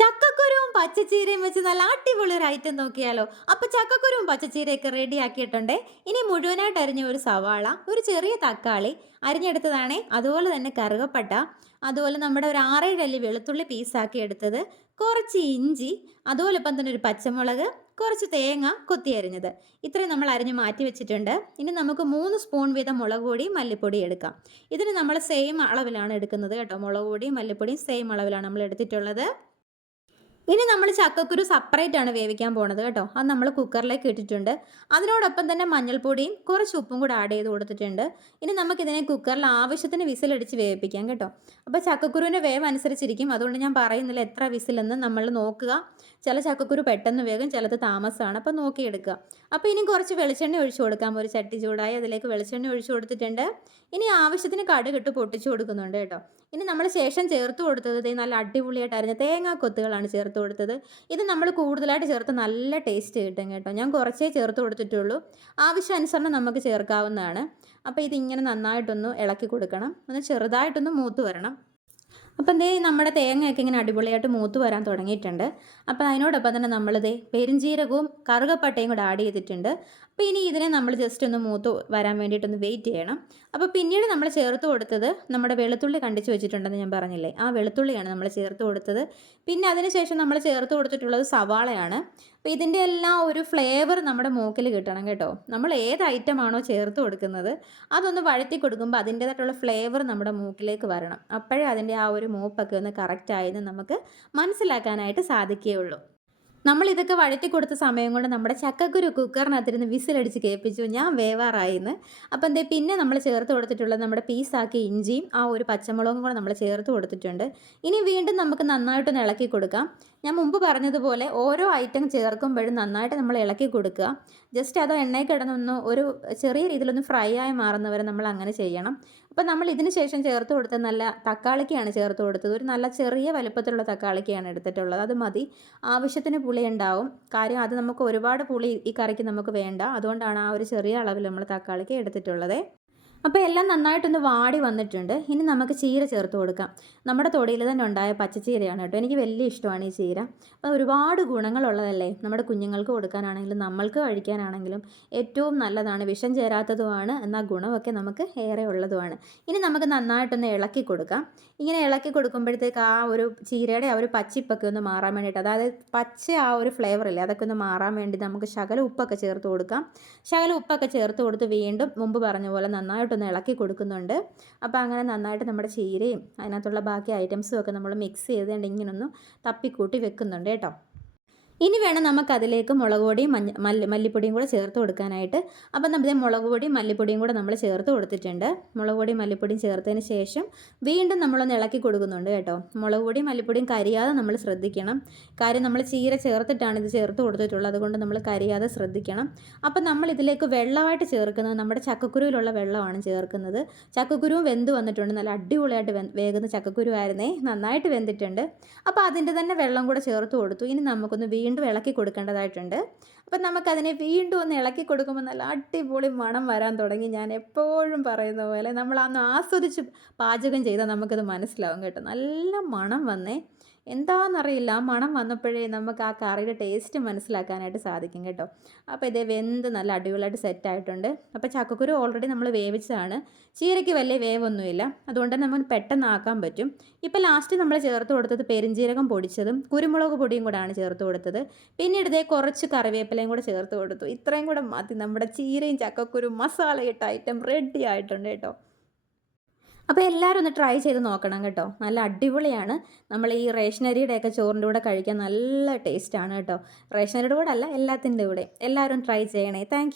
ചക്കക്കുരുവും പച്ചച്ചീരയും വെച്ച് നല്ല അടിപൊളി ഒരു ഐറ്റം നോക്കിയാലോ? അപ്പോൾ ചക്കക്കുരുവും പച്ചച്ചീരയൊക്കെ റെഡി ആക്കിയിട്ടുണ്ട്. ഇനി മുഴുവനായിട്ട് അരിഞ്ഞ ഒരു സവാള ഒരു ചെറിയ തക്കാളി അരിഞ്ഞെടുത്തതാണേ അതുപോലെ തന്നെ കറുകപ്പട്ട അതുപോലെ നമ്മുടെ ഒരു ആറേഴ് അല്ലി വെളുത്തുള്ളി പീസാക്കി എടുത്തത് കുറച്ച് ഇഞ്ചി അതുപോലെ ഇപ്പം തന്നെ ഒരു പച്ചമുളക് കുറച്ച് തേങ്ങ കൊത്തി അരിഞ്ഞത്. ഇത്രയും നമ്മൾ അരിഞ്ഞ് മാറ്റി വെച്ചിട്ടുണ്ട്. ഇനി നമുക്ക് മൂന്ന് സ്പൂൺ വീതം മുളക് പൊടി മല്ലിപ്പൊടി എടുക്കാം. ഇതിന് നമ്മൾ സെയിം അളവിലാണ് എടുക്കുന്നത് കേട്ടോ. മുളക് പൊടിയും മല്ലിപ്പൊടിയും സെയിം അളവിലാണ് നമ്മൾ എടുത്തിട്ടുള്ളത്. ഇനി നമ്മൾ ചക്കക്കുരു സെപ്പറേറ്റ് ആണ് വേവിക്കാൻ പോണത് കേട്ടോ. അത് നമ്മൾ കുക്കറിലേക്ക് ഇട്ടിട്ടുണ്ട്. അതിനോടൊപ്പം തന്നെ മഞ്ഞൾപ്പൊടിയും കുറച്ച് ഉപ്പും കൂടെ ആഡ് ചെയ്ത് കൊടുത്തിട്ടുണ്ട്. ഇനി നമുക്കിതിനെ കുക്കറിൽ ആവശ്യത്തിന് വിസിലടിച്ച് വേവിപ്പിക്കാം കേട്ടോ. അപ്പോൾ ചക്കക്കുരുവിന്റെ വേവ് അനുസരിച്ചിരിക്കും. അതുകൊണ്ട് ഞാൻ പറയുന്നില്ല എത്ര വിസിലെന്ന്. നമ്മൾ നോക്കുക. ചില ചക്കക്കുരു പെട്ടെന്ന് വേഗം ചിലത് താമസമാണ് അപ്പോൾ നോക്കിയെടുക്കുക. അപ്പോൾ ഇനി കുറച്ച് വെളിച്ചെണ്ണ ഒഴിച്ചു കൊടുക്കാം. ഒരു ചട്ടി ചൂടായി അതിലേക്ക് വെളിച്ചെണ്ണ ഒഴിച്ചു കൊടുത്തിട്ടുണ്ട്. ഇനി ആവശ്യത്തിന് കടുകിട്ട് പൊട്ടിച്ചു കൊടുക്കുന്നുണ്ട് കേട്ടോ. ഇനി നമ്മൾ ശേഷം ചേർത്ത് കൊടുത്തത് നല്ല അടിപൊളിയായിട്ട് അരിഞ്ഞ തേങ്ങാ കൊത്തുകളാണ് ചേർത്ത് കൊടുത്തത്. ഇത് നമ്മൾ കൂടുതലായിട്ട് ചേർത്ത് നല്ല ടേസ്റ്റ് കിട്ടും കേട്ടോ. ഞാൻ കുറച്ചേ ചേർത്ത് കൊടുത്തിട്ടുള്ളൂ. ആവശ്യാനുസരണം നമുക്ക് ചേർക്കാവുന്നതാണ്. അപ്പോൾ ഇതിങ്ങനെ നന്നായിട്ടൊന്ന് ഇളക്കി കൊടുക്കണം. ഒന്ന് ചെറുതായിട്ടൊന്ന് മൂത്ത് വരണം. അപ്പം ദേ നമ്മുടെ തേങ്ങയൊക്കെ ഇങ്ങനെ അടിപൊളിയായിട്ട് മൂത്ത് വരാൻ തുടങ്ങിയിട്ടുണ്ട്. അപ്പോൾ അതിനോടൊപ്പം തന്നെ നമ്മളിതേ പെരുംജീരകവും കറുകപ്പട്ടയും കൂടെ ആഡ് ചെയ്തിട്ടുണ്ട്. അപ്പോൾ ഇനി ഇതിനെ നമ്മൾ ജസ്റ്റ് ഒന്ന് മൂത്ത് വരാൻ വേണ്ടിയിട്ടൊന്ന് വെയിറ്റ് ചെയ്യണം. അപ്പോൾ പിന്നീട് നമ്മൾ ചേർത്ത് കൊടുത്തത് നമ്മുടെ വെളുത്തുള്ളി കണ്ടിച്ച് വെച്ചിട്ടുണ്ടെന്ന് ഞാൻ പറഞ്ഞില്ലേ? ആ വെളുത്തുള്ളിയാണ് നമ്മൾ ചേർത്ത് കൊടുത്തത്. പിന്നെ അതിനുശേഷം നമ്മൾ ചേർത്ത് കൊടുത്തിട്ടുള്ളത് സവാളയാണ്. അപ്പോൾ ഇതിന്റെ എല്ലാം ഒരു ഫ്ലേവർ നമ്മുടെ മൂക്കിൽ കിട്ടണം കേട്ടോ. നമ്മൾ ഏത് ഐറ്റം ആണോ ചേർത്ത് കൊടുക്കുന്നത് അതൊന്ന് വഴത്തി കൊടുക്കുമ്പോൾ അതിന്റേതായിട്ടുള്ള ഫ്ലേവർ നമ്മുടെ മൂക്കിലേക്ക് വരണം. അപ്പോഴേ അതിന്റെ ആ ഒരു മൂപ്പൊക്കെ ഒന്ന് കറക്റ്റായെന്ന് നമുക്ക് മനസ്സിലാക്കാനായിട്ട് സാധിക്കുകയുള്ളൂ. നമ്മൾ ഇതൊക്കെ വഴറ്റി കൊടുത്ത സമയം കൊണ്ട് നമ്മുടെ ചക്കക്കുരു കുക്കറിനകത്തിരുന്ന് വിസിലടിച്ച് കേൾപ്പിച്ചു. ഞാൻ വേവാറായിന്ന്. അപ്പം എന്തേ പിന്നെ നമ്മൾ ചേർത്ത് കൊടുത്തിട്ടുള്ള നമ്മുടെ പീസാക്കി ഇഞ്ചിയും ആ ഒരു പച്ചമുളകും കൂടെ നമ്മൾ ചേർത്ത് കൊടുത്തിട്ടുണ്ട്. ഇനി വീണ്ടും നമുക്ക് നന്നായിട്ടൊന്ന് ഇളക്കി കൊടുക്കാം. ഞാൻ മുമ്പ് പറഞ്ഞതുപോലെ ഓരോ ഐറ്റം ചേർക്കുമ്പോഴും നന്നായിട്ട് നമ്മൾ ഇളക്കി കൊടുക്കുക. ജസ്റ്റ് അത് എണ്ണയിൽ കിടന്നൊന്ന് ഒരു ചെറിയ രീതിയിലൊന്ന് ഫ്രൈ ആയി മാറുന്നവരെ നമ്മൾ അങ്ങനെ ചെയ്യണം. അപ്പോൾ നമ്മൾ ഇതിന് ശേഷം ചേർത്ത് കൊടുത്ത നല്ല തക്കാളിക്കാണ് ചേർത്ത് കൊടുത്തത്. ഒരു നല്ല ചെറിയ വലുപ്പത്തിലുള്ള തക്കാളിക്കാണ് എടുത്തിട്ടുള്ളത്. അത് മതി. ആവശ്യത്തിന് പുളി ഉണ്ടാവും. കാര്യം അത് നമുക്ക് ഒരുപാട് പുളി ഈ കറിക്ക് നമുക്ക് വേണ്ട. അതുകൊണ്ടാണ് ആ ഒരു ചെറിയ അളവിൽ നമ്മൾ തക്കാളിക്ക് എടുത്തിട്ടുള്ളത്. അപ്പോൾ എല്ലാം നന്നായിട്ടൊന്ന് വാടി വന്നിട്ടുണ്ട്. ഇനി നമുക്ക് ചീര ചേർത്ത് കൊടുക്കാം. നമ്മുടെ തൊടിയിൽ തന്നെ ഉണ്ടായ പച്ചച്ചീരയാണ് കേട്ടോ. എനിക്ക് വലിയ ഇഷ്ടമാണ് ഈ ചീര. അപ്പോൾ ഒരുപാട് ഗുണങ്ങളുള്ളതല്ലേ? നമ്മുടെ കുഞ്ഞുങ്ങൾക്ക് കൊടുക്കാനാണെങ്കിലും നമ്മൾക്ക് കഴിക്കാനാണെങ്കിലും ഏറ്റവും നല്ലതാണ്. വിഷം ചേരാത്തതുമാണ്. എന്നാൽ ഗുണമൊക്കെ നമുക്ക് ഏറെ ഉള്ളതുമാണ്. ഇനി നമുക്ക് നന്നായിട്ടൊന്ന് ഇളക്കി കൊടുക്കാം. ഇങ്ങനെ ഇളക്കി കൊടുക്കുമ്പോഴത്തേക്ക് ആ ഒരു ചീരയുടെ ആ ഒരു പച്ചിപ്പൊക്കെ ഒന്ന് മാറാൻ വേണ്ടിയിട്ട് അതായത് പച്ച ആ ഒരു ഫ്ലേവർ ഇല്ലേ അതൊക്കെ ഒന്ന് മാറാൻ വേണ്ടി നമുക്ക് ശകല ഉപ്പൊക്കെ ചേർത്ത് കൊടുക്കാം. ശകല ഉപ്പൊക്കെ ചേർത്ത് കൊടുത്ത് വീണ്ടും മുമ്പ് പറഞ്ഞ പോലെ നന്നായിട്ടൊന്ന് ഇളക്കി കൊടുക്കുന്നുണ്ട്. അപ്പോൾ അങ്ങനെ നന്നായിട്ട് നമ്മുടെ ചീരയും അതിനകത്തുള്ള ബാക്കി ഐറ്റംസും ഒക്കെ നമ്മൾ മിക്സ് ചെയ്തുകൊണ്ട് ഇങ്ങനൊന്ന് തപ്പിക്കൂട്ടി വെക്കുന്നുണ്ട് കേട്ടോ. ഇനി വേണം നമുക്ക് അതിലേക്ക് മുളക് പൊടിയും മഞ്ഞ മല്ലി മല്ലിപ്പൊടിയും കൂടെ ചേർത്ത് കൊടുക്കാനായിട്ട്. അപ്പം നമ്മൾ മുളക് പൊടിയും മല്ലിപ്പൊടിയും കൂടെ നമ്മൾ ചേർത്ത് കൊടുത്തിട്ടുണ്ട്. മുളക് പൊടിയും മല്ലിപ്പൊടിയും ചേർത്തതിന് ശേഷം വീണ്ടും നമ്മളൊന്ന് ഇളക്കി കൊടുക്കുന്നുണ്ട് കേട്ടോ. മുളക് പൊടിയും മല്ലിപ്പൊടിയും കരിയാതെ നമ്മൾ ശ്രദ്ധിക്കണം. കാര്യം നമ്മൾ ചീര ചേർത്തിട്ടാണ് ഇത് ചേർത്ത് കൊടുത്തിട്ടുള്ളത്. അതുകൊണ്ട് നമ്മൾ കരിയാതെ ശ്രദ്ധിക്കണം. അപ്പം നമ്മൾ ഇതിലേക്ക് വെള്ളമായിട്ട് ചേർക്കുന്നത് നമ്മുടെ ചക്കക്കുരുവിലുള്ള വെള്ളമാണ് ചേർക്കുന്നത്. ചക്കക്കുരുവും വെന്ത് വന്നിട്ടുണ്ട്. നല്ല അടിപൊളിയായിട്ട് വേകുന്ന ചക്കക്കുരു ആയിരുന്നേ നന്നായിട്ട് വെന്തിട്ടുണ്ട്. അപ്പോൾ അതിന്റെ തന്നെ വെള്ളം കൂടെ ചേർത്ത് കൊടുത്തു. ഇനി നമുക്കൊന്ന് ഇളക്കി കൊടുക്കേണ്ടതായിട്ടുണ്ട്. അപ്പം നമുക്കതിനെ വീണ്ടും ഒന്ന് ഇളക്കി കൊടുക്കുമ്പോൾ നല്ല അടിപൊളി മണം വരാൻ തുടങ്ങി. ഞാൻ എപ്പോഴും പറയുന്ന പോലെ നമ്മൾ അന്ന് ആസ്വദിച്ച് പാചകം ചെയ്താൽ നമുക്കത് മനസ്സിലാവും കേട്ടോ. നല്ല മണം വന്നേ. എന്താണെന്നറിയില്ല മണം വന്നപ്പോഴേ നമുക്ക് ആ കറിയുടെ ടേസ്റ്റ് മനസ്സിലാക്കാനായിട്ട് സാധിക്കും കേട്ടോ. അപ്പോൾ ഇതേ വെന്ത് നല്ല അടിപൊളിയായിട്ട് സെറ്റ് ആയിട്ടുണ്ട്. അപ്പോൾ ചക്കക്കുരു ഓൾറെഡി നമ്മൾ വേവിച്ചതാണ്. ചീരയ്ക്ക് വലിയ വേവൊന്നുമില്ല. അതുകൊണ്ട് തന്നെ നമുക്ക് പെട്ടെന്ന് ആക്കാൻ പറ്റും. ഇപ്പോൾ ലാസ്റ്റ് നമ്മൾ ചേർത്ത് കൊടുത്തത് പെരിഞ്ജീരകം പൊടിച്ചതും കുരുമുളക് പൊടിയും കൂടാണ് ചേർത്ത് കൊടുത്തത്. പിന്നീട് ഇതേ കുറച്ച് കറിവേപ്പിലയും കൂടെ ചേർത്ത് കൊടുത്തു. ഇത്രയും കൂടെ മതി. നമ്മുടെ ചീരയും ചക്കക്കുരു മസാല ഇട്ട ഐറ്റം റെഡി ആയിട്ടുണ്ട് കേട്ടോ. അപ്പോൾ എല്ലാവരും ഒന്ന് ട്രൈ ചെയ്ത് നോക്കണം കേട്ടോ. നല്ല അടിപൊളിയാണ്. നമ്മൾ ഈ റേഷനരിയുടെയൊക്കെ ചോറിന്റെ കൂടെ കഴിക്കാൻ നല്ല ടേസ്റ്റാണ് കേട്ടോ. റേഷനരിയുടെ കൂടെ അല്ല എല്ലാത്തിന്റെ കൂടെ എല്ലാവരും ട്രൈ ചെയ്യണേ. താങ്ക്